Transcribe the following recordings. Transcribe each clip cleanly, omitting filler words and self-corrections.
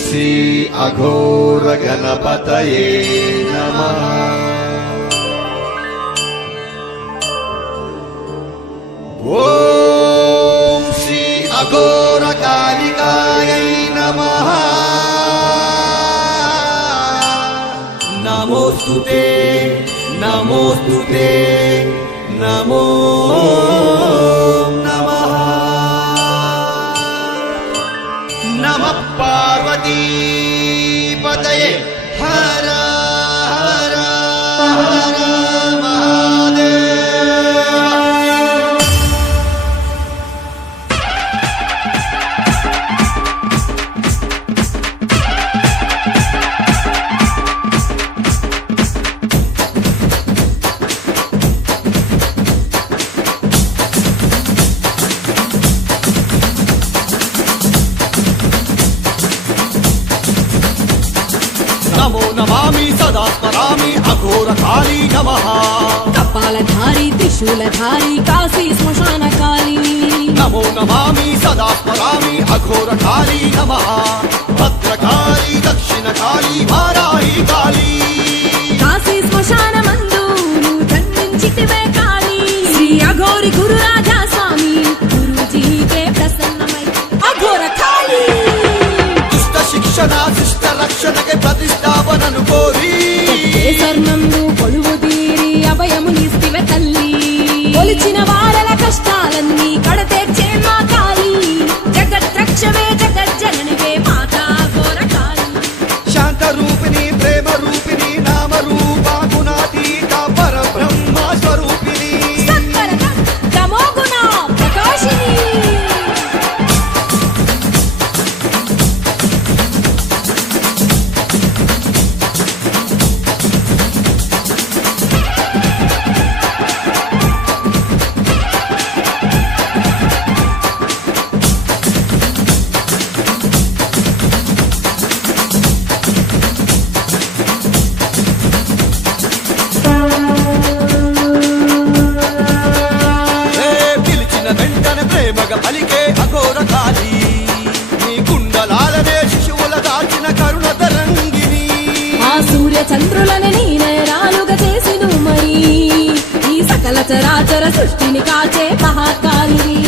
श्री अघोर गणपतये नमः। ओम श्री अघोर कालिकायै नमः। नमोस्तुते नमोस्तुते नमो नमः। नमः पार्वती पतये हर हर हर महादेव। नमो नमामि सदा स्मरामि अघोर काली नमः। कपालधारी त्रिशूलधारी काशी श्मशान काली। नमो नमामि सदा स्मरामि अघोर काली नमः। भद्रकाली दक्षिणकाली वाराही काली। काशी श्मशान मंदु जन्मिंचितिवे काली। श्री अघोरी गुरु राजा स्वामी गुरुजी के प्रसन्नमय अघोर काली। दुष्ट शिक्षण शिष्ट रक्षण के प्रतिष्ठापननु कोरी सर्वंबु కొలువు తీరి అభయమునిస్తివే తల్లి। కొలిచిన వారల కష్టాలన్నీ కడతేర్చే మా కాళీ। జగద్రక్షవే జగజ్జననివే మాతా అఘోర కాళీ। శాంత రూపిణి ప్రేమ రూపిణి నామ రూప గుణాతీత పరబ్రహ్మ స్వరూపిణి। సత్వర తమో గుణ ప్రకాశిని। ప్రేమగా పలికే అఘోర కాళీ। నీ కుండలాలనే శిశువుల దాచిన కరుణ తరంగిని। ఆ సూర్య చంద్రులని నీ నేరాలుగా చేసిను మరి। ఈ సకల చరాచర సృష్టిని కాచే మహాకాళిని।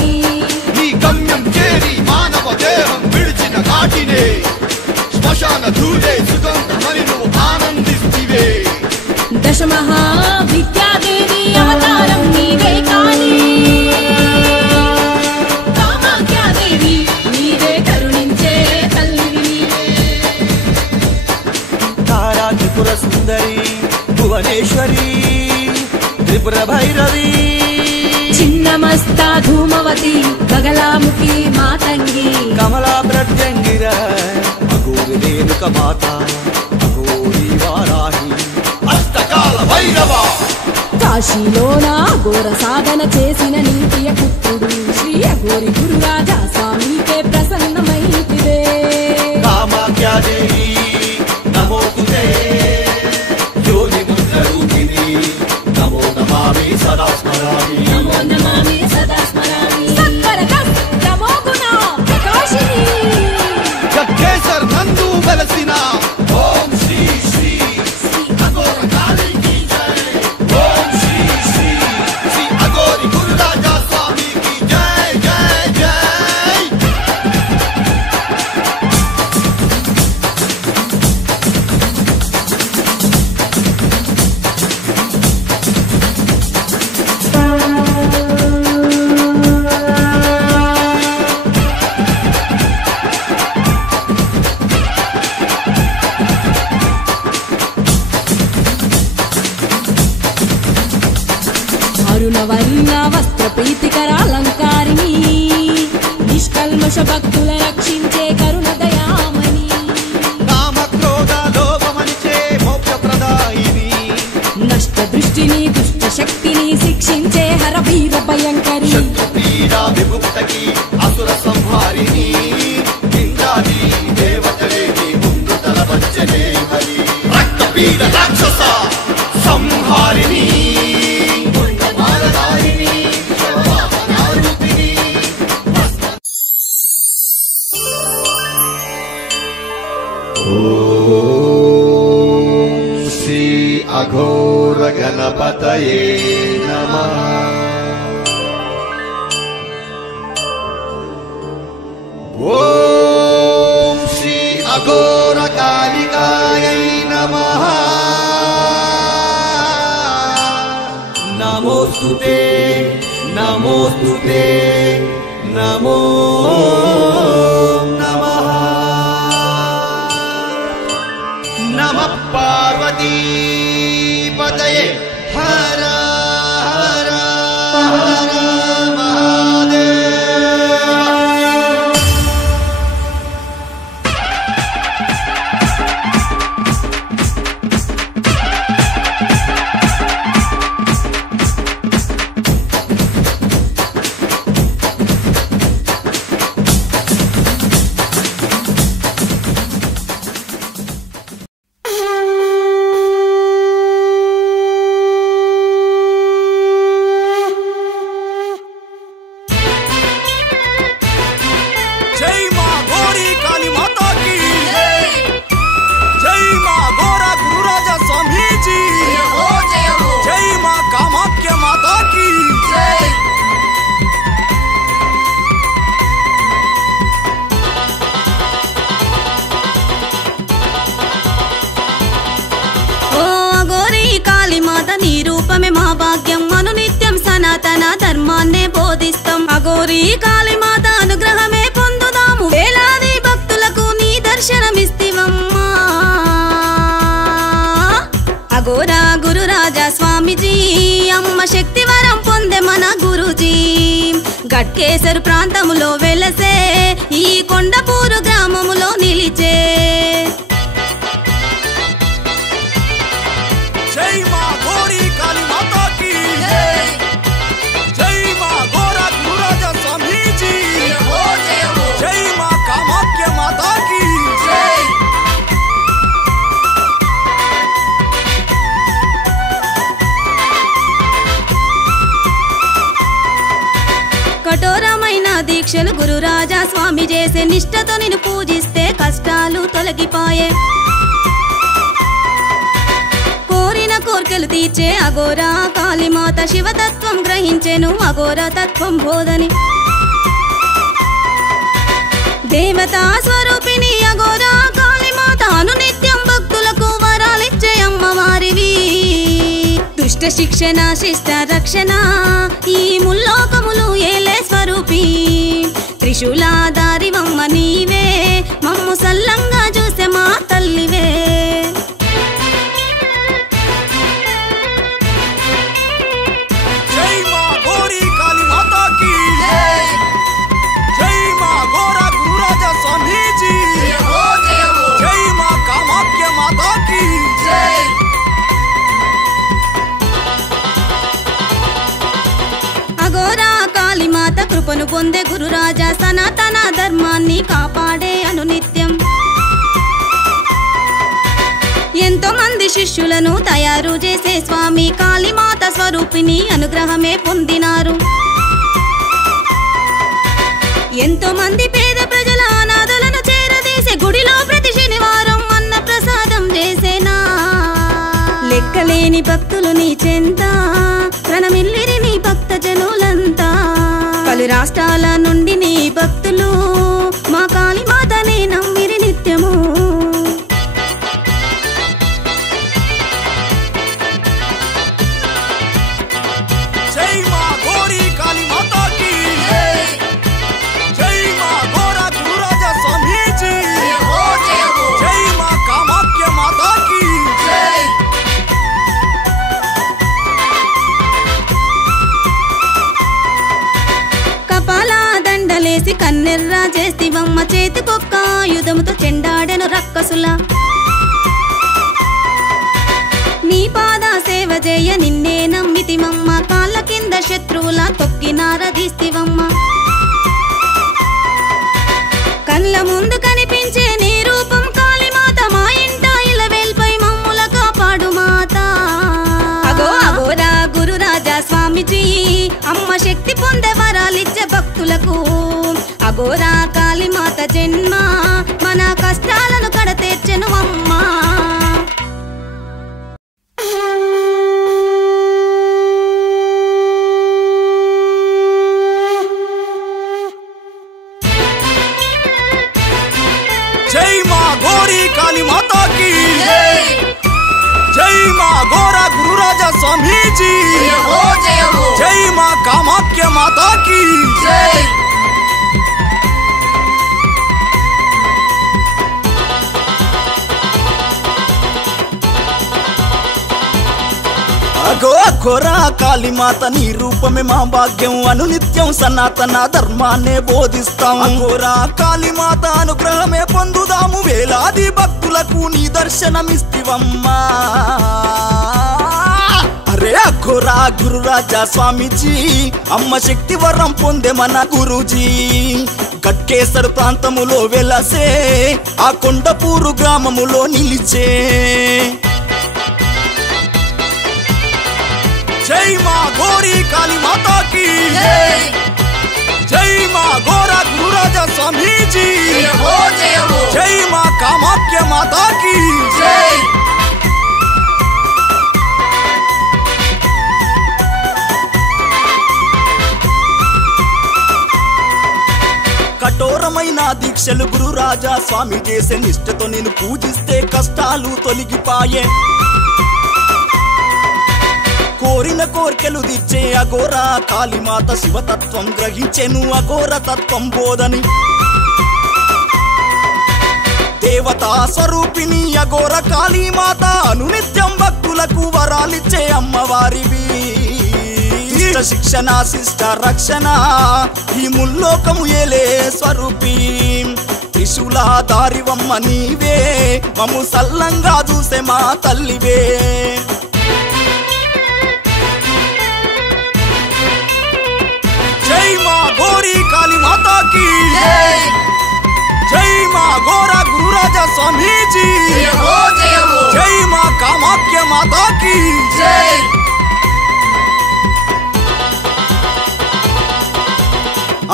నీ గమ్యం చేరి మానవ దేహం విడిచిన కాటినే శ్మశాన ధూళే సుగంధమని నువ్వు ఆనందిస్తివే। దశ మహా విద్యాదేవి అవతారం నీవే కాళీ। కామాఖ్యాదేవి నీవే కరుణించే తల్లివి నీవే। తారా త్రిపుర సుందరి భువనేశ్వరి త్రిపుర భైరవి। చిన్నమస్తా ధూమవతి గగలాముఖి మాతంగి। కమలా ప్రత్యంగిర అఘోరి రేణుక మాత అఘోరి వారాహి అష్టకాల భైరవ। కాశీలోన అఘోర సాధన చేసిన నీ ప్రియ పుత్రుడు శ్రీ అఘోరి గురు రాజా స్వామికే ప్రసన్నమైతివే। కామాఖ్యాదేవి నమోస్తుతే యోని ముద్ర రూపిణి। నమో నమామి సదా స్మరామి నమో నమామి సదా స్మరామి। సత్వర తమో గుణ ప్రకాశిని। గగ్గేసర్ నందు వెలసిన ఓం శ్రీ శ్రీ శ్రీ అఘోర కాళీ కీ జై। ఓం శ్రీ శ్రీ శ్రీ అఘోరి గురు రాజా స్వామి కీ జై జై జై। అరుణవర్ణ వస్త్ర ప్రీతికర అలంకారిణి। నిష్కల్మష భక్తుల రక్షించే కరుణ దయామణి। కామ క్రోధ లోభమనిచే మోక్ష ప్రదాయిని। నష్ట దృష్టిని దుష్ట శక్తిని శిక్షించే హర వీర భయంకరి। శత్రు పీడా విముక్తకి అసుర సంహారిణి। ఇంద్రాది దేవతలే నీ ముందు తల వంచనే హరి। రక్త పీడ రాక్షస సంహారిణి। कालिकायै नमः। ॐ श्री अघोर कालिकायै नमः। नमोस्तुते नमोस्तुते नमो नमः। नमः पार्वती पतये हर हर हर महादेव। ధర్మాన్నే బోధిస్తాం. అఘోరీ కాళీమాత అనుగ్రహమే పొందుదాము. వేలాది భక్తులకు నీ దర్శనమిస్తివమ్మా. అఘోర గురురాజా స్వామిజీ అమ్మ శక్తివరం పొందే మన గురుజీ. గట్కేసరు ప్రాంతములో వెలసే ఈ కొండపూరు గ్రామములో నిలిచే. కఠోరమైన దీక్షలు గురురాజా స్వామి చేసే. నిష్టతో నిన్ను పూజిస్తే కష్టాలు తొలగిపోయే. కోరిన కోర్కెలు తీర్చే అఘోర కాళీమాత శివతత్వం గ్రహించెను. అఘోర తత్వం బోధని దేవతా స్వరూపిణి అఘోర కాళీమాత అనునిత్యం భక్తులకు వరాలిచ్చే అమ్మవారివి. దుష్ట శిక్షణ శిష్ట రక్షణ ఈ ముల్లోకములు ఏలే స్వరూపి. త్రిశూలాధారివమ్మ నీవే మమ్ము సల్లంగా చూసే మా తల్లివే. అఘోరా కాళీమాత కృపను పొందే గురురాజా సనాతన ధర్మాన్ని కాపాడే అనునిత్యం. ఎంతో మంది శిష్యులను తయారు చేసే స్వామి కాళీమాత స్వరూపిణి అనుగ్రహమే పొందినారు. ఎంతో మంది పేద ప్రజల అనాథలను చేరదీసే గుడిలో ప్రతి శనివారం అన్న ప్రసాదం చేసేనా. లెక్కలేని భక్తులు నీ చెంత ప్రణమిల్లిరి నీ భక్త జనులంతా. పలు రాష్ట్రాల నుండి నీ భక్తులు మా కాళీమాతనే నమ్మిరి నిత్యము. కన్నెర్రా చేస్తివమ్మ చేతికొక్క ఆయుధముతో చెండాడెను రక్కసుల. నీ పాద సేవ చేయ నిన్నే నమ్మితివమ్మ. కాళ్ళ కింద శత్రువుల తొక్కినారదీస్తివమ్మ. కళ్ళ ముందు కనిపించే నీ రూపం కాళీమాత మా ఇంట ఇలవేల్పై మమ్ముల కాపాడు మాత. అగో అఘోరా గురురాజా స్వామిజీ అమ్మ శక్తి పొందే వరాలిచ్చే భక్తులకు. అఘోరా కాళీమాత జన్మ మన కష్టాలను కడతీర్చెను అమ్మా. జై మా గోరా గురురాజా స్వామీజీ జై మా కామాఖ్య మాతాకి అఘోరా కాళీమాత నీ రూపమే మా భాగ్యం అనునిత్యం సనాతన ధర్మాన్నే బోధిస్తాం అఘోరా కాళీమాత అనుగ్రహమే పొందుదాము వేలాది భక్తులకు నీ దర్శనమిస్తివమ్మా అరే అఘోరా గురురాజా స్వామీజీ అమ్మ శక్తి వరం పొందే మన గురూజీ గట్కేసర్ ప్రాంతములో వెలసే ఆ కొండపూరు గ్రామములో నిలిచే జై మా గోరీ కాళీ మాతాకి జై మా గోరా గురురాజా స్వామీజీ జై మా కామాఖ్య మాతాకి కఠోరమైన దీక్షలు గురురాజా స్వామి చేసే నిష్ఠతో నేను పూజిస్తే కష్టాలు తొలగిపాయే కోరిన కోర్కెలు దిచ్చే అఘోరా కాళీమాత శివతత్వం గ్రహించెను అఘోర తత్వం బోధని దేవతా స్వరూపిణి అఘోర కాళీమాత అనునిత్యం భక్తులకు వరాలిచ్చే అమ్మవారివి శిక్షణ శిష్ట రక్షణ ఈ ముల్లోకము ఏలే స్వరూపి త్రిశూలధారివమ్మ నీవే మమ్ము సల్లంగా చూసే మా తల్లివే జై మా గోరీ కాళీ మాతాకి జై మా గోరా గురురాజా స్వామీజీ జై మా కామాఖ్య మాతాకి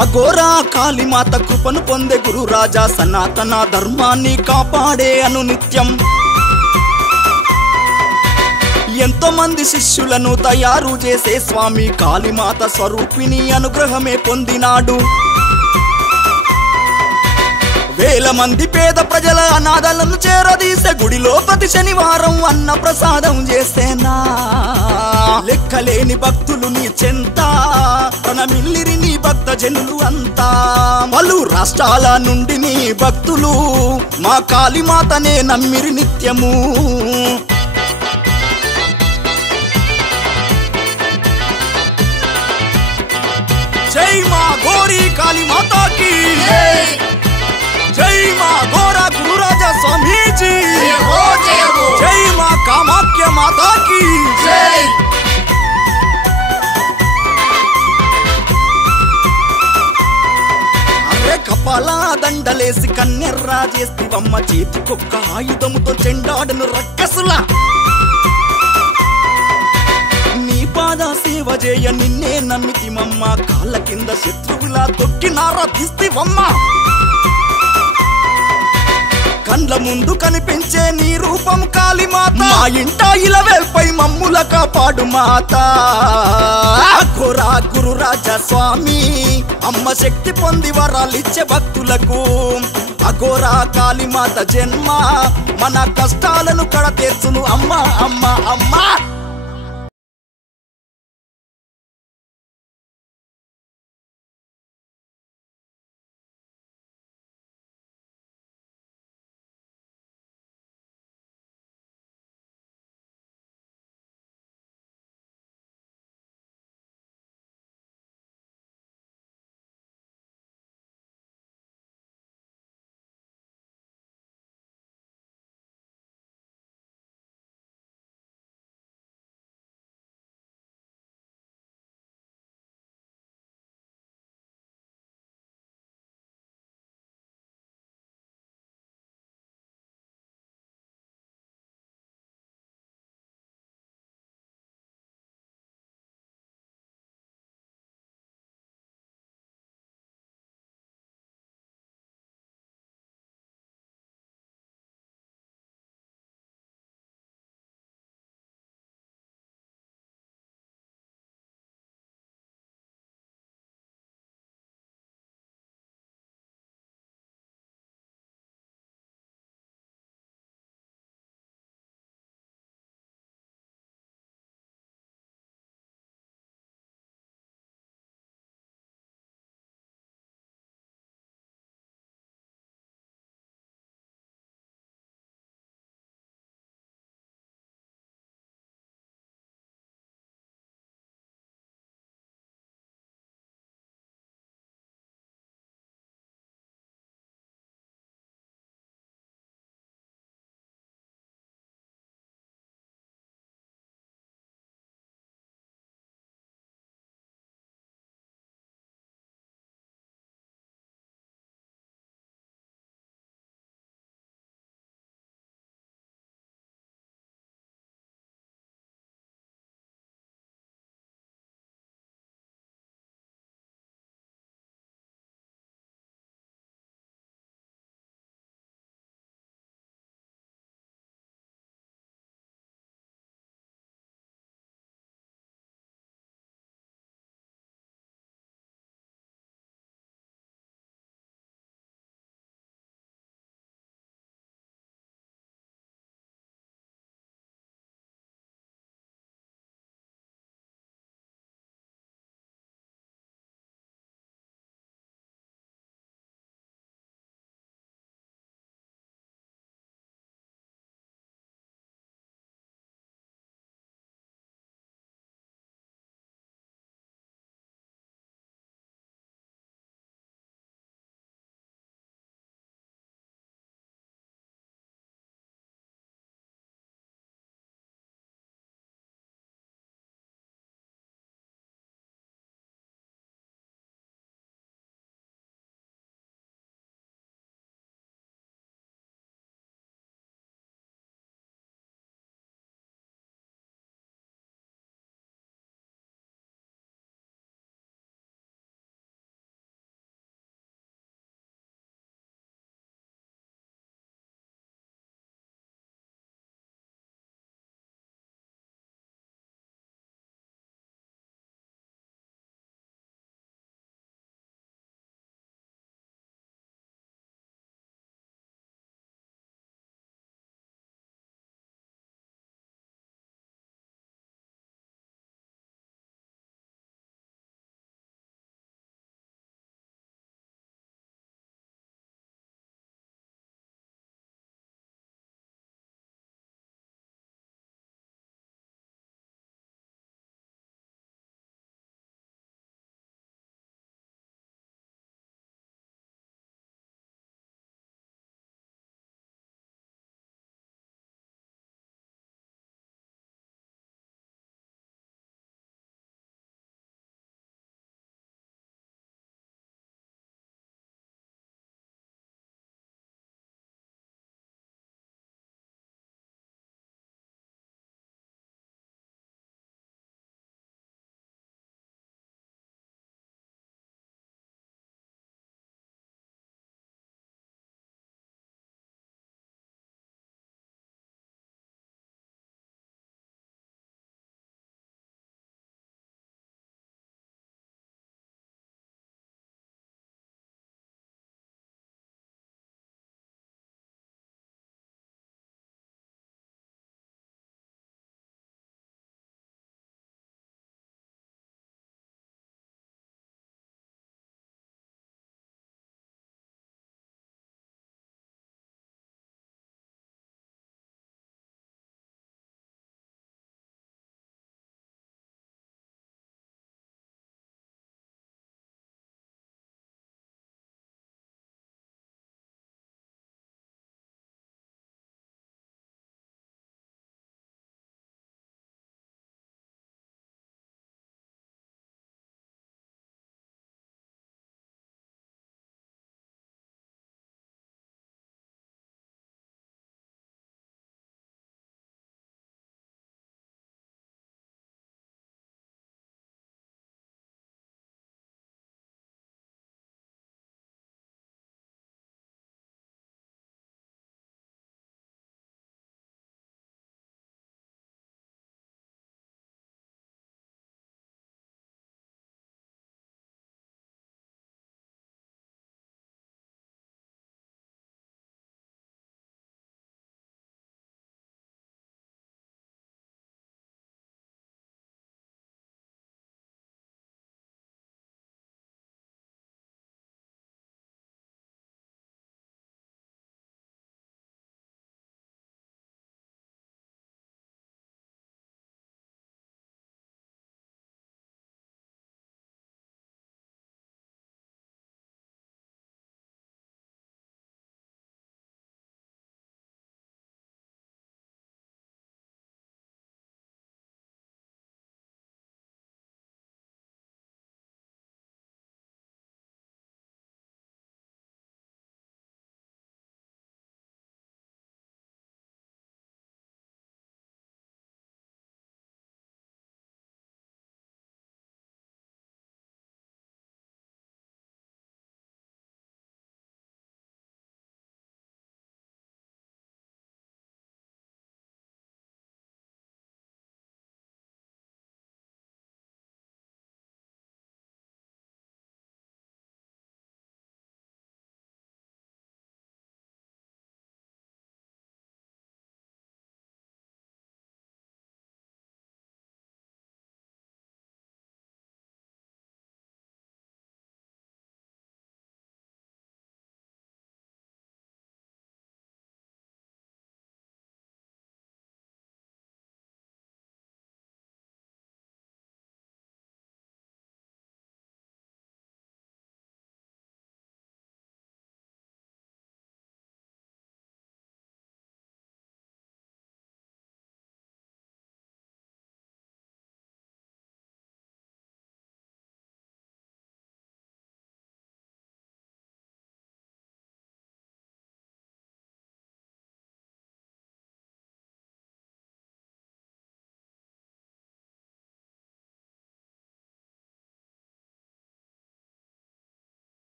అఘోరా కాళీమాత కృపను పొందే గురురాజా సనాతన ధర్మాన్ని కాపాడే అనునిత్యం ఎంతో మంది శిష్యులను తయారు చేసే స్వామి కాళీమాత స్వరూపిణి అనుగ్రహమే పొందినాడు వేల మంది పేద ప్రజల అనాథలను చేరదీసే గుడిలో ప్రతి శనివారం అన్న ప్రసాదం చేసేనా లెక్కలేని భక్తులు నీ చెంత ప్రణమిల్లిరి నీ భక్త జనులు అంతా పలు రాష్ట్రాల నుండి నీ భక్తులు మా కాళీమాతనే నమ్మిరి నిత్యము జై మా గోరీ కాళీ మాతాకి జై మా గోరా గురురాజా స్వామీజీ జై మా కామాఖ్య మాతాకి అరే కపాల దండలేసి కన్నెర్రా చేస్తివమ్మ చేతికొక్క ఆయుధముతో చెండాడును రక్కసులా పాద సేవ చేయ నిన్నే నమ్మితిమమ్మ కాళ్ళ కింద శత్రువులా తొక్కినారా తీస్తివమ్మ కండ్ల ముందు కనిపించే నీ రూపం కాళీమాత మా ఇంట ఇలవేల్పై మమ్ముల కాపాడు మాత అఘోరా గురురాజా స్వామి అమ్మ శక్తి పొంది వరాలిచ్చే భక్తులకు అఘోరా కాళీమాత జన్మ మన కష్టాలను కడ తీర్చును అమ్మ అమ్మ అమ్మ